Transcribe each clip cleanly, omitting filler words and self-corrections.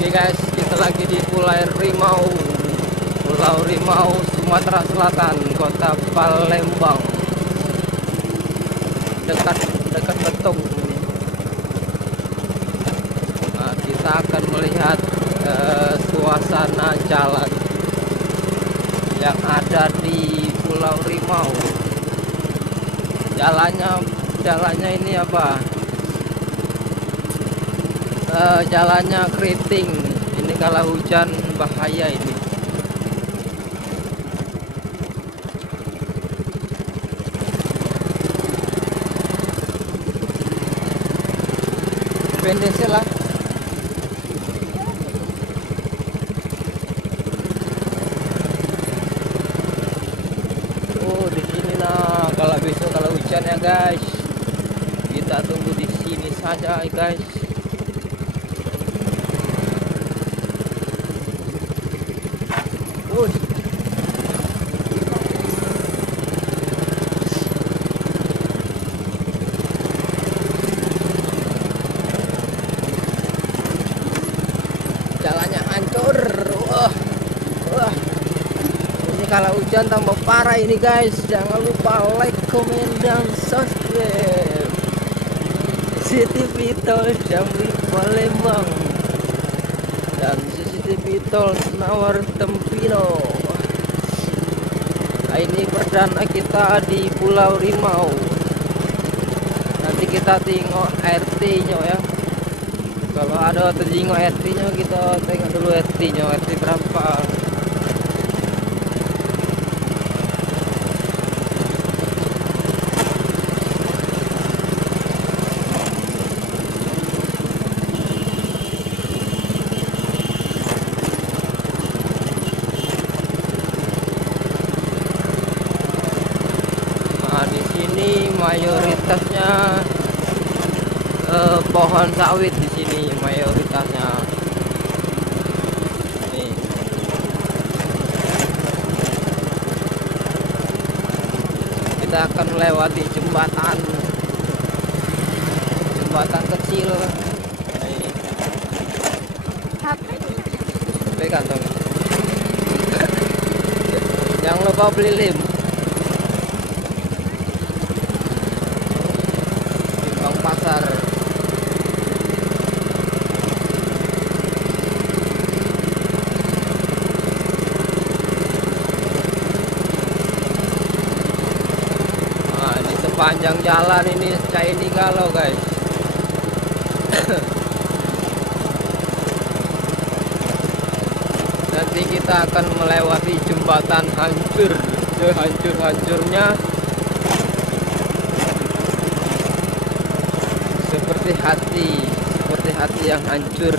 Oke guys, kita lagi di Pulau Rimau, Sumatera Selatan, Kota Palembang, dekat Betung. Nah, kita akan melihat suasana jalan yang ada di Pulau Rimau. Jalannya ini apa? Jalannya keriting. Ini kalau hujan bahaya ini. Pendek lah. Oh, di sini nah. Kalau besok kalau hujan ya guys, kita tunggu di sini saja guys. Jalannya hancur. Wah. Ini kalau hujan tambah parah ini guys. Jangan lupa like, comment, dan subscribe. CCTV Tol Jambi Palembang dan CCTV Tol Senawar Tempino. Nah, ini perdana kita di Pulau Rimau. Nanti kita tengok RT-nya ya. Kalau ada tengok RT-nya, kita tengok dulu RT-nya, RT berapa. Nah, di sini mayoritasnya pohon sawit di sini mayoritasnya. Nih. Kita akan melewati jembatan kecil. Nih. Pegang dong. Jangan lupa beli lem. Di pasar. Panjang jalan ini kayak ini kalau guys. Nanti kita akan melewati jembatan hancur, sehancur-hancurnya, seperti hati yang hancur.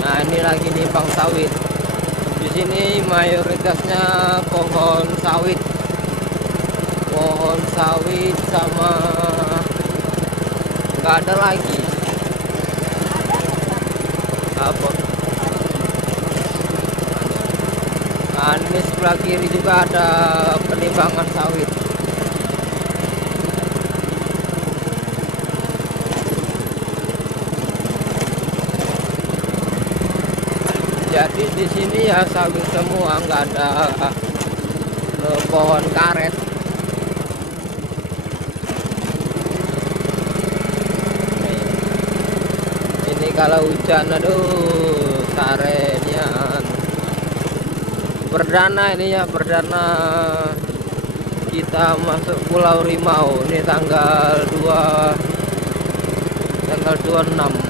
Nah, ini lagi nimbang sawit. Di sini mayoritasnya pohon sawit sama nggak ada lagi apa. Nah, ini sebelah kiri juga ada penimbangan sawit. Jadi di sini ya sawit semua, nggak ada pohon karet. Ini kalau hujan, aduh, sarenya. Perdana ini ya, perdana kita masuk Pulau Rimau. Ini tanggal 26.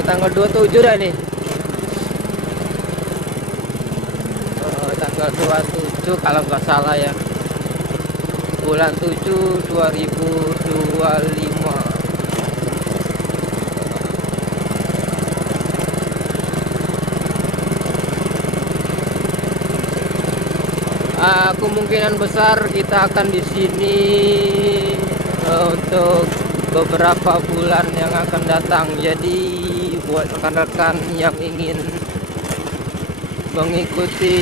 Tanggal 27 dah nih. Tanggal 27 kalau nggak salah ya. Bulan 7 2025. Kemungkinan besar kita akan di sini untuk beberapa bulan yang akan datang. Jadi buat rekan-rekan yang ingin mengikuti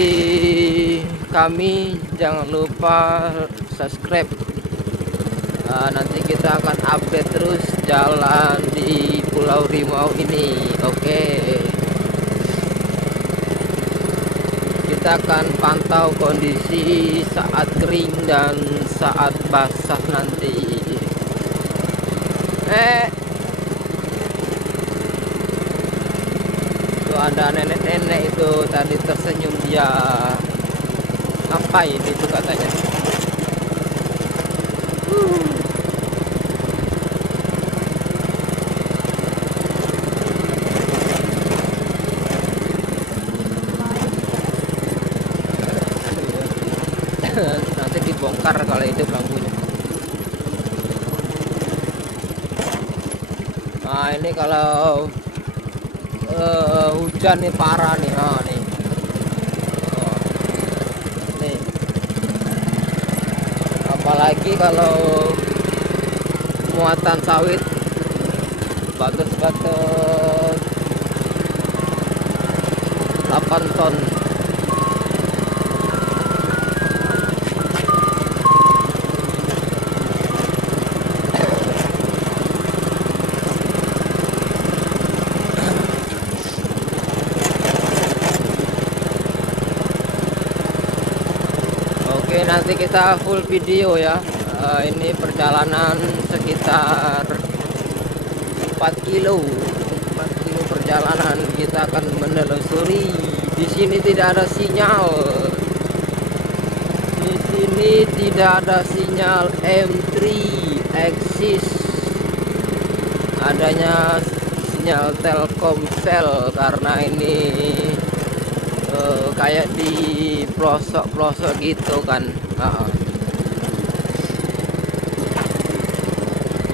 kami, jangan lupa subscribe. Nanti kita akan update terus jalan di Pulau Rimau ini. Oke, kita akan pantau kondisi saat kering dan saat basah nanti. Tuh ada nenek-nenek itu tadi tersenyum, dia ngapain itu katanya. Nanti dibongkar kalau itu lampunya. Nah ini kalau hujan nih parah nih. Nih apalagi kalau muatan sawit bagus-bagus 8 ton. Oke, nanti kita full video ya. Ini perjalanan sekitar 4 kilo perjalanan. Kita akan menelusuri. Di sini tidak ada sinyal. Di sini tidak ada sinyal M3 eksis. Adanya sinyal Telkomsel karena ini kayak di pelosok-pelosok gitu kan.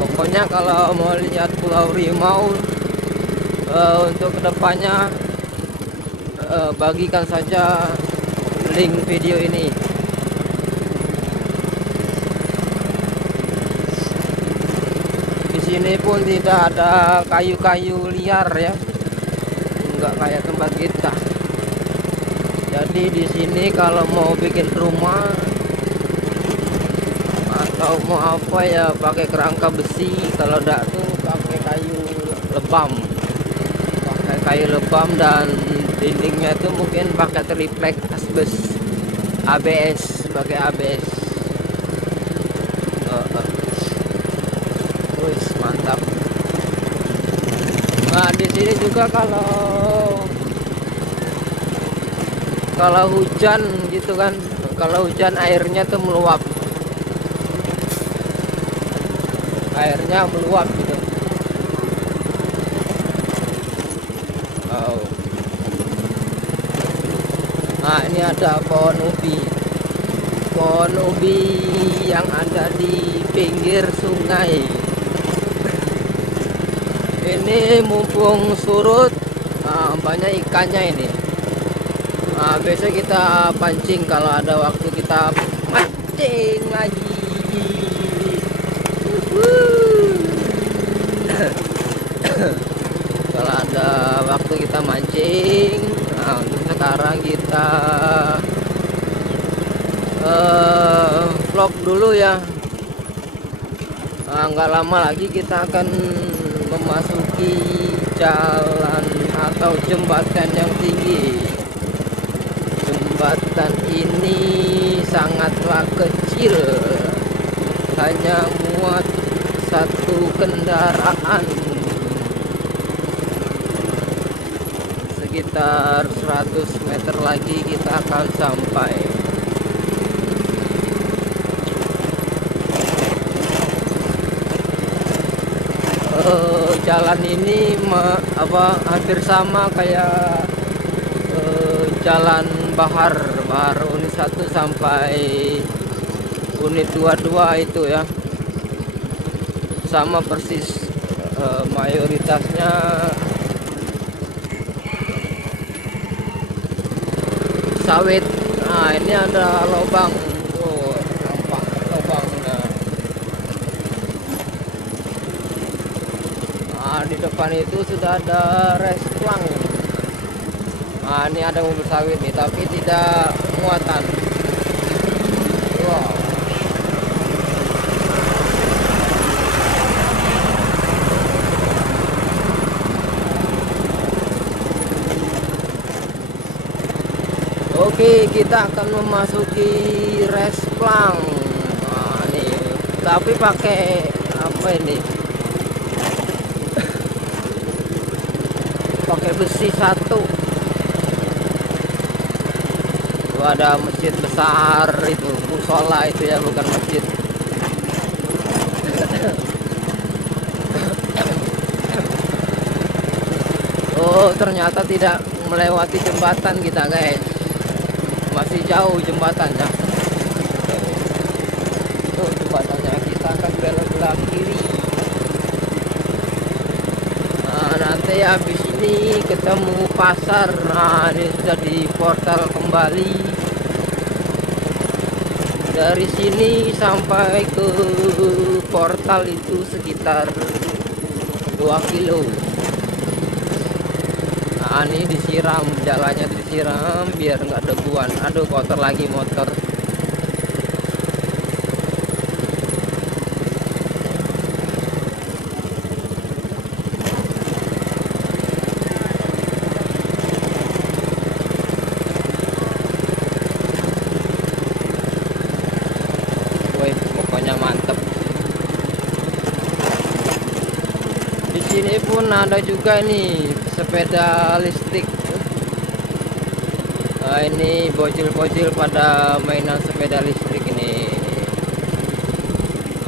Pokoknya kalau mau lihat Pulau Rimau untuk kedepannya, bagikan saja link video ini. Di sini pun tidak ada kayu-kayu liar ya, enggak kayak tempat kita. Jadi di sini kalau mau bikin rumah atau mau apa ya pakai kerangka besi, kalau enggak tuh pakai kayu lebam. Pakai kayu lebam dan dindingnya itu mungkin pakai triplek asbes ABS, pakai ABS. Wih, mantap. Nah, di sini juga kalau hujan gitu kan, kalau hujan airnya tuh meluap, gitu. Nah ini ada pohon ubi yang ada di pinggir sungai. Ini mumpung surut, banyak ikannya ini. Besok kita pancing, kalau ada waktu kita mancing lagi. Kalau ada waktu kita mancing. Untuk sekarang kita vlog dulu ya. Nggak lama lagi kita akan memasuki jalan atau jembatan yang tinggi. Jembatan ini sangatlah kecil, hanya muat satu kendaraan. Sekitar 100 meter lagi kita akan sampai. Jalan ini hampir sama kayak jalan Bahar unit 1 sampai unit 22 itu ya, sama persis. Mayoritasnya sawit. Nah, ini ada lubang. Oh, nampak lubangnya. Nah, di depan itu sudah ada resplang. Nah, ini ada mobil sawit nih, tapi tidak muatan. Wow. Oke, kita akan memasuki resplang. Nah, nih, tapi pakai apa ini? Pakai besi satu. Tuh ada masjid besar itu, musola itu ya, bukan masjid. Oh, ternyata tidak melewati jembatan kita, guys. Masih jauh jembatannya. Tuh jembatannya, kita akan belok belah kiri. Nah, nanti habis ini ketemu pasar. Nah, ini sudah di portal kembali. Dari sini sampai ke portal itu sekitar 2 kilo. Nah, ini disiram, jalannya disiram biar nggak debuan. Aduh, kotor lagi motor. Wih, pokoknya mantep. Di sini pun ada juga nih sepeda listrik. Nah, ini bocil-bocil pada mainan sepeda listrik ini.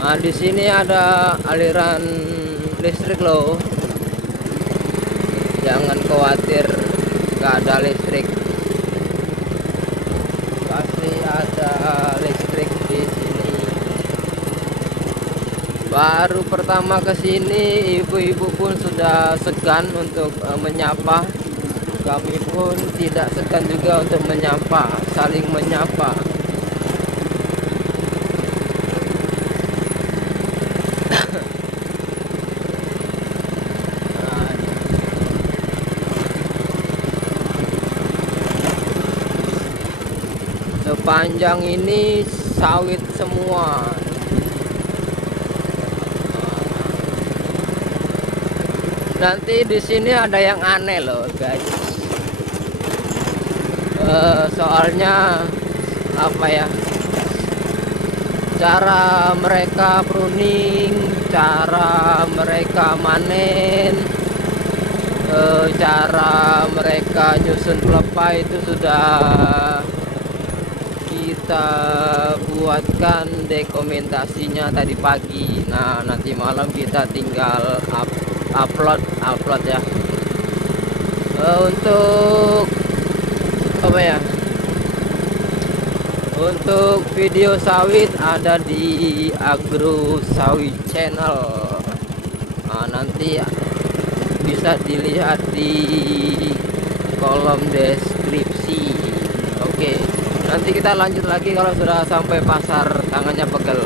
Nah, di sini ada aliran listrik loh. Jangan khawatir nggak ada listrik. Pasti ada listrik di sini. Baru pertama ke sini, ibu-ibu pun sudah segan untuk menyapa. Kami pun tidak segan juga untuk menyapa, saling menyapa. Sepanjang ini sawit semua. Nanti di sini ada yang aneh loh, guys. Soalnya apa ya, cara mereka pruning, cara mereka manen, cara mereka nyusun pelepah itu sudah kita buatkan dokumentasinya tadi pagi. Nah, nanti malam kita tinggal upload ya. Untuk apa ya, untuk video sawit ada di Agro Sawit Channel. Nah, nanti bisa dilihat di kolom deskripsi. Oke, nanti kita lanjut lagi kalau sudah sampai pasar. Tangannya pegel.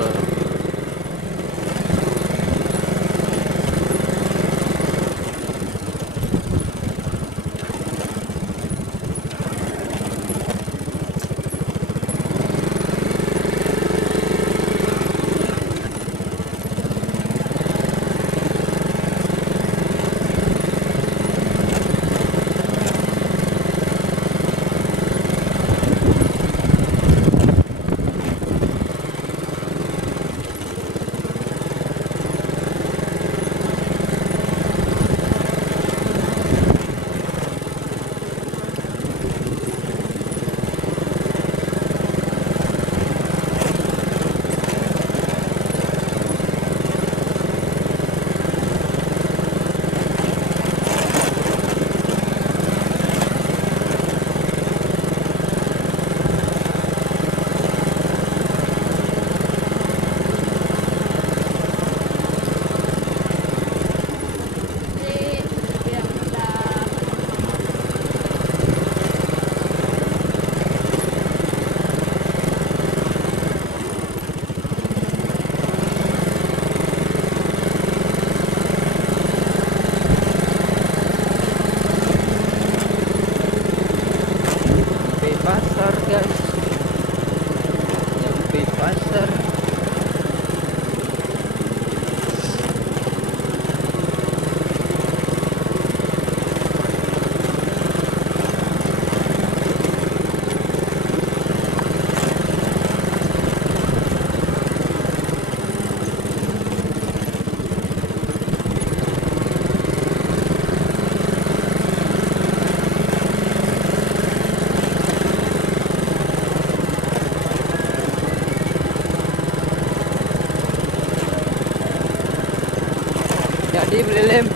Jadi beli lem.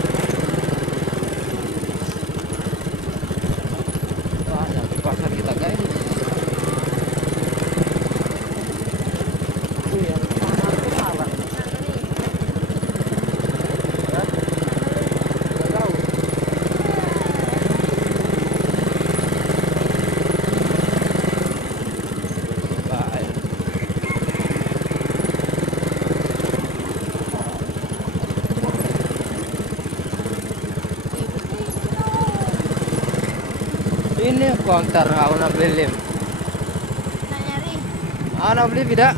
Wah, nyampe pasar kita guys. Yang mana tuh malah. Hah? Nggak tahu. Baik. Ini konter aku nak beli lem. Nak nyari. Nak beli tidak?